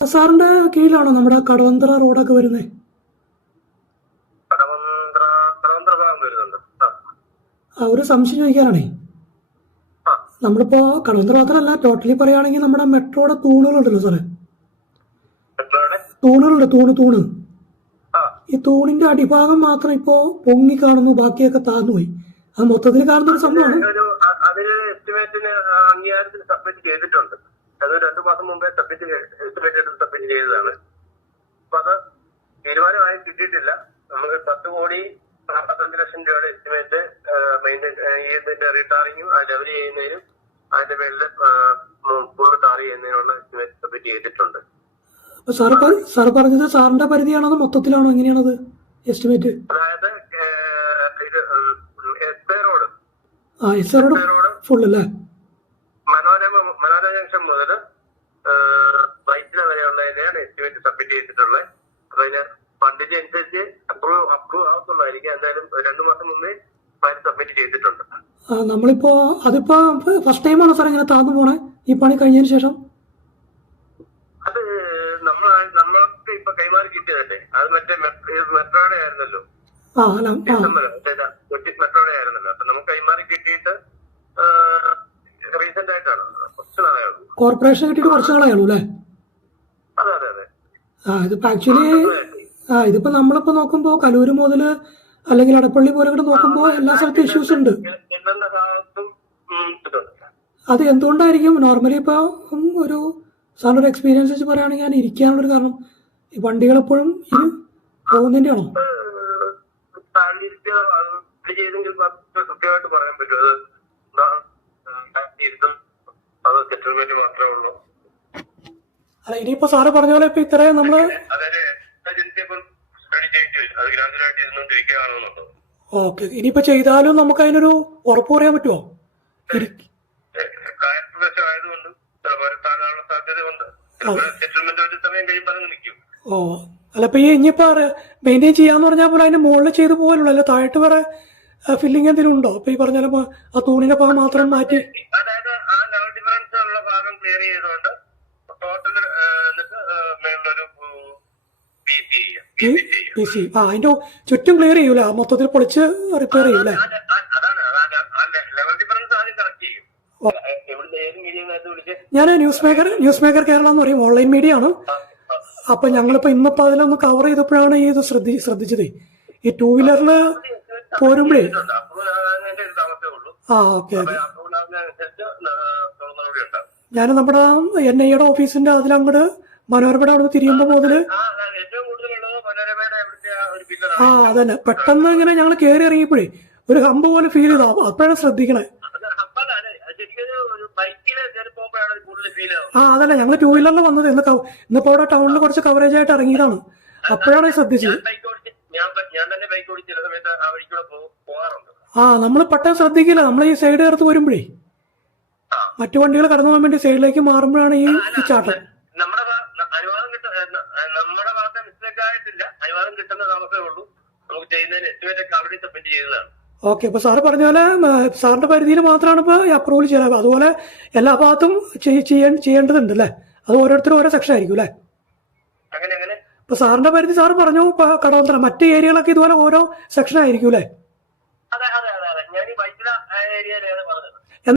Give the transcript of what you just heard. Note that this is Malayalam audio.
സാറിന്റെ കീഴിലാണോ നമ്മുടെ കടവന്ത്ര റോഡൊക്കെ വരുന്നത്? ഒരു സംശയം ചോദിക്കാനാണേ. നമ്മളിപ്പോ കടവന്ത്ര മാത്രമല്ല, ടോട്ടലി പറയുകയാണെങ്കിൽ നമ്മുടെ മെട്രോയുടെ തൂണുകളുണ്ടല്ലോ സാറേ, തൂണുകളുണ്ട്, തൂണ്. ഈ തൂണിന്റെ അടിഭാഗം മാത്രം ഇപ്പോ പൊങ്ങി കാണുന്നു, ബാക്കിയൊക്കെ താഴ്ന്നുപോയി. അത് മൊത്തത്തിൽ കാണുന്ന ഒരു സംഭവമാണ്. അതിന് എസ്റ്റിമേറ്റിന് അംഗീകാരത്തിന് സബ്മിറ്റ് ചെയ്തിട്ടുണ്ട്. അത് 2 മാസം മുമ്പേ സബ്മിറ്റ് ചെയ്തതാണ്. അപ്പൊ അത് തീരുമാനമായി കിട്ടിയിട്ടില്ല. നമുക്ക് 10,45,00,000 രൂപയുടെ എസ്റ്റിമേറ്റ് ഇതിന്റെ റീടാറിങ്ങും ലെവൽ ചെയ്യുന്നതിനും അതിന്റെ മേളില് ഫുള്ള് ടാർ ചെയ്യുന്നതിനുള്ള എസ്റ്റിമേറ്റ് സബ്മിറ്റ് ചെയ്തിട്ടുണ്ട്. സാർ പറഞ്ഞത് സാറിന്റെ പരിധിയാണോ മൊത്തത്തിലാണോ, എങ്ങനെയാണത് എസ്റ്റിമേറ്റ്? അതായത് എസ് എ റോഡ് ഫുൾ അല്ലേ? മനോരമ ജംഗ്ഷൻ മുതൽ വൈറ്റില വരെയുള്ളതിനെയാണ് എസ്റ്റിമേറ്റ് സബ്മിറ്റ് ചെയ്തിട്ടുള്ളത്. അപ്പൊ അതിന് ഫണ്ടിന്റെ അനുസരിച്ച് അപ്രൂവ് ആവത്തുള്ളതായിരിക്കും. എന്തായാലും 2 മാസം മുന്നേ ഫയൽ സബ്മിറ്റ് ചെയ്തിട്ടുണ്ട്. നമ്മളിപ്പോ അതിപ്പോ ഫസ്റ്റ് ടൈമാണോ സാർ ഇങ്ങനെ താന്നു പോണേ ഈ പണി കഴിഞ്ഞതിന് ശേഷം? അത് നമ്മൾക്ക് ഇപ്പൊ കൈമാറി കിട്ടിയതല്ലേ. അത് മറ്റേ മെട്രോയുടെ ആയിരുന്നല്ലോ, മെട്രോയുടെ ആയിരുന്നല്ലോ. അപ്പൊ നമുക്ക് കൈമാറി കിട്ടിയിട്ട് റീസെന്റ് ആയിട്ടാണ്, കുറച്ച് നാളായുള്ളൂ. കോർപ്പറേഷൻ കിട്ടിയിട്ട് കുറച്ച് നാളായുള്ളൂ അല്ലേ? അതെ അതെ അതെ. ഇതിപ്പോ ആക്ച്വലി ഇതിപ്പോ നമ്മളിപ്പോ നോക്കുമ്പോ കലൂര് മുതല് അല്ലെങ്കിൽ അടപ്പള്ളി പോലെ കൂടെ നോക്കുമ്പോ എല്ലാ സ്ഥലത്തും ഇഷ്യൂസ് ഉണ്ട്. അത് എന്തുകൊണ്ടായിരിക്കും? നോർമലി ഇപ്പൊ ഒരു സാറിന്റെ ഒരു എക്സ്പീരിയൻസ് വെച്ച് പറയുകയാണെങ്കിൽ ഞാൻ ഇരിക്കാനുള്ളൊരു കാരണം ഈ വണ്ടികൾ എപ്പോഴും പോകുന്നതിന്റെ ആണോ? കൃത്യമായിട്ട് പറയാൻ പറ്റും. അത് സെറ്റിൽമെന്റ് മാത്രമേ ഉള്ളൂ. അല്ല, ഇനിയിപ്പോ സാറ് പറഞ്ഞ പോലെ ഇപ്പൊ ഇത്രയും നമ്മള് ഓക്കെ, ഇനിയിപ്പോ ചെയ്താലും നമുക്ക് അതിനൊരു ഉറപ്പ് പറയാൻ പറ്റുമോ? ഓ അല്ല, ഇപ്പൊ ഇനിയിപ്പോ മെയിൻറ്റെയിൻ ചെയ്യാന്ന് പറഞ്ഞാൽ പോലെ അതിന്റെ മുകളിൽ ചെയ്തു പോകാനുള്ളൂ, അല്ല താഴോട്ട് വേറെ ഫില്ലിംഗ് എന്തെങ്കിലും ഉണ്ടോ? അപ്പൊ ഈ പറഞ്ഞ ആ തൂണിന്റെ ഭാഗം മാത്രം മാറ്റി, അതായത് ആ ലെവൽ ഡിഫറൻസ് ഉള്ള ഭാഗം ക്ലിയർ ചെയ്തുകൊണ്ട് ടോട്ടൽ മേളൊരു പി സി അതിന്റെ ചുറ്റും ക്ലിയർ ചെയ്യൂല, മൊത്തത്തിൽ പൊളിച്ച് റിപ്പയർ ചെയ്യൂലേ? ഞാൻ ന്യൂസ് മേക്കർ കേരള എന്ന് പറയും, ഓൺലൈൻ മീഡിയ ആണ്. അപ്പൊ ഞങ്ങളിപ്പോ ഇന്നിപ്പോ അതിലൊന്ന് കവർ ചെയ്തപ്പോഴാണ് ഈ ഇത് ശ്രദ്ധിച്ചത്. ഈ 2 വീലറില് പോരുമ്പോഴേ ഓക്കെ ഞാൻ നമ്മുടെ NIA ഓഫീസിന്റെ അതിലങ്ങോട്ട് മനോരമയുടെ അവിടെ തിരിയുമ്പോ മുതല് അതന്നെ പെട്ടെന്ന് ഇങ്ങനെ ഞങ്ങൾ കയറി ഇറങ്ങിയപ്പോഴേ ഒരു ഹമ്പ് പോലെ ഫീൽ ചെയ്താ, അപ്പോഴാണ് ശ്രദ്ധിക്കണേ. അതല്ല, ഞങ്ങൾ 2 വീലറിൽ വന്നത് ഇന്നിപ്പോ അവിടെ ടൗണിൽ കുറച്ച് കവറേജ് ആയിട്ട് ഇറങ്ങിയതാണ്, അപ്പോഴാണ് ശ്രദ്ധിച്ചത്. നമ്മൾ പെട്ടെന്ന് ശ്രദ്ധിക്കില്ല, നമ്മൾ ഈ സൈഡ് ചേർത്ത് വരുമ്പോഴേ മറ്റു വണ്ടികൾ കടന്നു പോകാൻ വേണ്ടി സൈഡിലേക്ക് മാറുമ്പോഴാണ് ഈ ചാട്ടം. നമ്മുടെ ഭാഗത്തെ മിസ്റ്റേക്ക് ആയിട്ടില്ല, അനുവാദം കിട്ടുന്ന താമസമേ ഉള്ളൂ. നമുക്ക് ചെയ്യുന്നതിന് എസ്റ്റിമേറ്റ് ഒക്കെ ആൾറെഡി സബ്മിറ്റ് ചെയ്തതാണ്. ഓക്കെ, ഇപ്പൊ സാറ് പറഞ്ഞ പോലെ സാറിന്റെ പരിധിയിൽ മാത്രമാണ് ഇപ്പൊ അപ്രൂവൽ ചെയ്യാൻ, അതുപോലെ എല്ലാ ഭാഗത്തും ചെയ്യേണ്ടതുണ്ട് അല്ലേ? അത് ഓരോരുത്തരും ഓരോ സെക്ഷൻ ആയിരിക്കും അല്ലേ? അങ്ങനെ ഇപ്പൊ സാറിന്റെ പരിധി സാറ് പറഞ്ഞു ഇപ്പൊ കടവന്ത്ര, മറ്റു ഏരിയകളൊക്കെ ഇതുപോലെ ഓരോ സെക്ഷൻ ആയിരിക്കും അല്ലേ?